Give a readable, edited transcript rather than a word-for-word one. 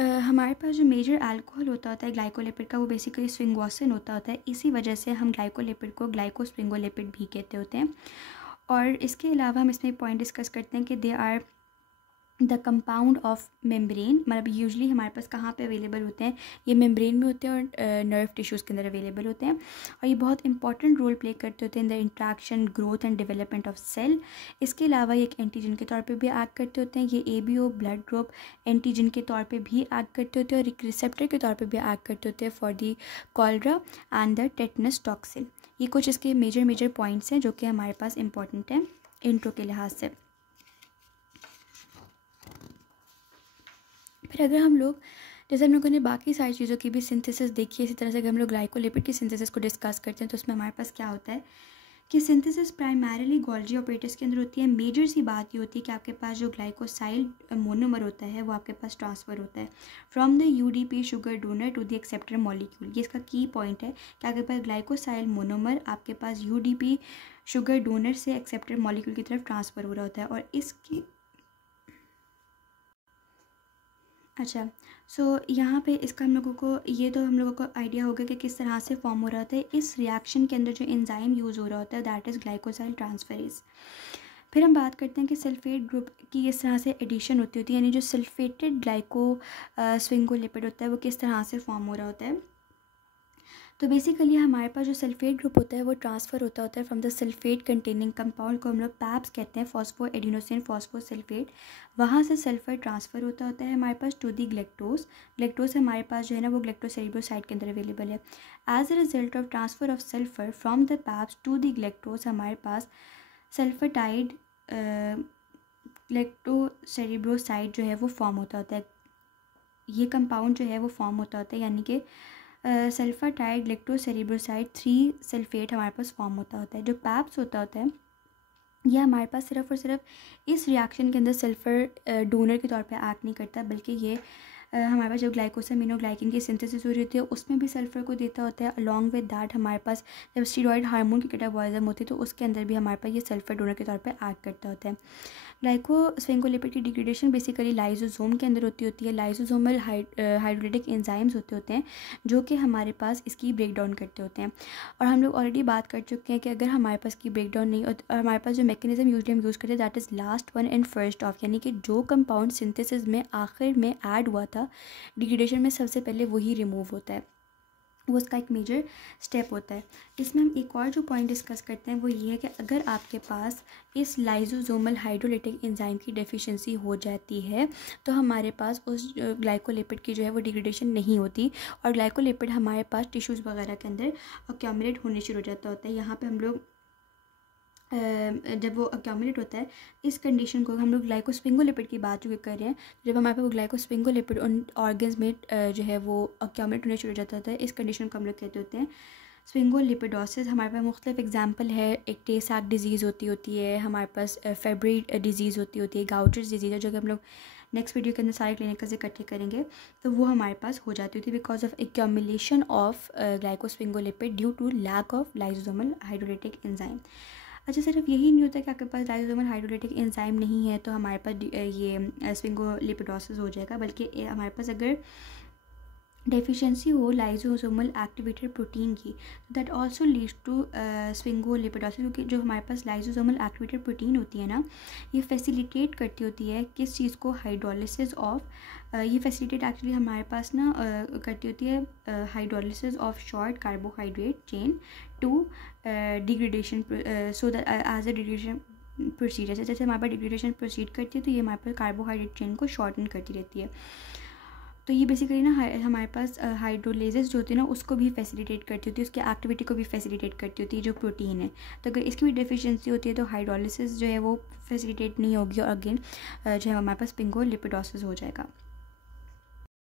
हमारे पास जो major alcohol होता है ग्लाइकोलिपिड का, वो बेसिकली स्फिंगोसिन होता है। इसी वजह से हम ग्लाइकोलिपिड को ग्लाइकोस्फिंगोलिपिड भी कहते होते हैं। और इसके अलावा हम इसमें पॉइंट डिस्कस करते हैं कि they are the compound of membrane, मतलब यूजली हमारे पास कहाँ पे अवेलेबल होते हैं, ये मेम्ब्रेन में होते हैं और नर्व टिश्यूज़ के अंदर अवेलेबल होते हैं। और ये बहुत इंपॉर्टेंट रोल प्ले करते होते हैं in the interaction, growth and development of cell. इसके अलावा ये एक एंटीजन के तौर पे भी एक्ट करते होते हैं। ये ABO ब्लड ग्रुप एंटीजन के तौर पे भी एक्ट करते होते हैं और एक रिसेप्टर के तौर पे भी एक्ट करते होते हैं for the cholera and the tetanus toxin. ये कुछ इसके मेजर पॉइंट्स हैं जो कि हमारे पास इंपॉर्टेंट हैं इंट्रो के लिहाज से। फिर अगर हम लोग, जैसे हम लोगों ने बाकी सारी चीज़ों की भी सिंथेसिस देखी है, इसी तरह से अगर हम लोग ग्लाइकोलिपिड की सिंथेसिस को डिस्कस करते हैं तो उसमें हमारे पास क्या होता है कि सिंथेसिस प्राइमरीली गोल्जी ऑपरेटर्स के अंदर होती है। मेजर सी बात ये होती है कि आपके पास जो ग्लाइकोसाइल मोनोमर होता है वो आपके पास ट्रांसफ़र होता है from the UDP sugar donor to the acceptor molecule. ये इसका की पॉइंट है कि आपके पास ग्लाइकोसाइल मोनोमर आपके पास UDP शुगर डोनर से एक्सेप्टर मॉलिक्यूल की तरफ ट्रांसफ़र हो रहा होता है। और इसकी यहाँ पे इसका हम लोगों को, ये तो हम लोगों को आइडिया होगा कि किस तरह से फॉर्म हो रहा होता है। इस रिएक्शन के अंदर जो एंजाइम यूज़ हो रहा होता है दैट इज़ ग्लाइकोसाइल ट्रांसफेरेज। फिर हम बात करते हैं कि सल्फेट ग्रुप की इस तरह से एडिशन होती है, यानी जो सल्फेटेड ग्लाइको स्फिंगोलिपिड होता है वो किस तरह से फॉर्म हो रहा होता है। तो बेसिकली हमारे पास जो सल्फेट ग्रुप होता है वो ट्रांसफ़र होता है from the sulphate containing compound को हम लोग पैप्स कहते हैं, फॉस्फो एडिनोसिन फॉस्फोसल्फेट। वहाँ से सल्फर ट्रांसफ़र होता है हमारे पास टू दी ग्लेक्टोज। ग्लेक्टोज हमारे पास जो है ना वो ग्लेक्टोसेरिब्रोसाइड के अंदर अवेलेबल है। As a result of transfer of sulphur from the PAPS to the galactose हमारे पास सल्फाटाइड ग्लेक्टोसेरिब्रोसाइड जो है वो फॉर्म होता है। ये कंपाउंड जो है वो फॉर्म होता है, यानी कि सल्फाटाइड ग्लेक्टोसेरिब्रोसाइड 3 सल्फेट हमारे पास फॉर्म होता है। जो पैप्स होता है ये हमारे पास सिर्फ़ और सिर्फ इस रिएक्शन के अंदर सल्फ़र डोनर के तौर पे एक्ट नहीं करता, बल्कि ये हमारे पास जब ग्लाइकोसामिनोग्लाइकिन की सिंथेसिस हो रही होती है उसमें भी सल्फ़र को देता होता है। अलॉन्ग विद दैट हमारे पास जब स्टीरॉयड हार्मोन की कैटाबॉलिज्म होती है तो उसके अंदर भी हमारे पास ये सल्फ़र डोनर के तौर पे एक्ट करता होता है। ग्लाइकोस्फिंगोलिपिड की डिग्रेडेशन बेसिकली लाइसोसोम के अंदर होती है। लाइसोसोमल हाइड्रोलिटिक एंजाइम्स होते हैं जो कि हमारे पास इसकी ब्रेक डाउन करते होते हैं। और हम लोग ऑलरेडी बात कर चुके हैं कि अगर हमारे पास की ब्रेक डाउन नहीं, और हमारे पास जो मैकेनिज्म यूजली हम यूज़ करते हैं that is last one and first of, यानी कि जो कंपाउंड सिंथेसिस में आखिर में ऐड हुआ था डिग्रेडेशन में सबसे पहले वही रिमूव होता है, वो उसका एक मेजर स्टेप होता है। इसमें हम एक और जो पॉइंट डिस्कस करते हैं वो ये है कि अगर आपके पास इस लाइसोसोमल हाइड्रोलिटिक एंजाइम की डेफिशिएंसी हो जाती है तो हमारे पास उस ग्लाइकोलिपिड की जो है वो डिग्रेडेशन नहीं होती और ग्लाइकोलिपिड हमारे पास टिश्यूज़ वगैरह के अंदर अक्यूमुलेट होने शुरू हो जाता होता है। यहाँ पे हम लोग जब वो अक्यूमुलेट होता है इस कंडीशन को हम लोग ग्लाइकोस्फिंगोलिपिड की बात जो कर रहे हैं, जब हमारे पास वो ग्लाइकोस्फिंगोलिपिड उन ऑर्गन्स में जो है वो अक्यूमुलेट होने शुरू हो जाता है, इस कंडीशन को हम लोग कहते होते हैं स्फिंगोलिपिडोसिस। हमारे पास मुख्तलिफ एग्जाम्पल है, एक टे सैक डिजीज़ होती है, हमारे पास फेब्री डिजीज़ होती है, गाउटर्स डिजीज़ है, जो कि हम लोग नेक्स्ट वीडियो के अंदर सारे क्लिनिकल्स इकट्ठे करेंगे, तो वो हमारे पास हो जाती होती है because of accumulation of glycosphingolipid due to lack of lysosomal hydrolytic enzyme. अच्छा, सिर्फ यही नहीं होता कि आपके पास लाइसोसोमल हाइड्रोलिटिक एंजाइम नहीं है तो हमारे पास ये स्फिंगोलिपिडोसिस हो जाएगा, बल्कि हमारे पास अगर डेफिशिएंसी हो लाइसोसोमल एक्टिवेटेड प्रोटीन की दैट आल्सो लीड्स टू स्फिंगोलिपिडोसिस, क्योंकि जो हमारे पास लाइसोसोमल एक्टिवेटेड प्रोटीन होती है ना ये फैसिलिटेट करती होती है किस चीज़ को, हाइड्रोलिसिस ऑफ, ये फैसिलिटेट एक्चुअली हमारे पास ना करती होती है hydrolysis of short carbohydrate chain to degradation, so that as a degradation procedure, जैसे हमारे पास डिग्रेडेशन प्रोसीड करती है तो ये हमारे पास कार्बोहाइड्रेट चेन को शॉर्टन करती रहती है। तो ये बेसिकली ना हमारे पास हाइड्रोलेसिस जो होती है ना उसको भी फैसिलिटेट करती होती है, उसकी एक्टिविटी को भी फैसिलिटेट करती होती है जो प्रोटीन है। तो अगर इसकी भी डेफिशिएंसी होती है तो हाइड्रोलिसिस जो है वो फैसिलिटेट नहीं होगी और अगेन जो है हमारे पास स्फिंगोलिपिडोसिस हो जाएगा।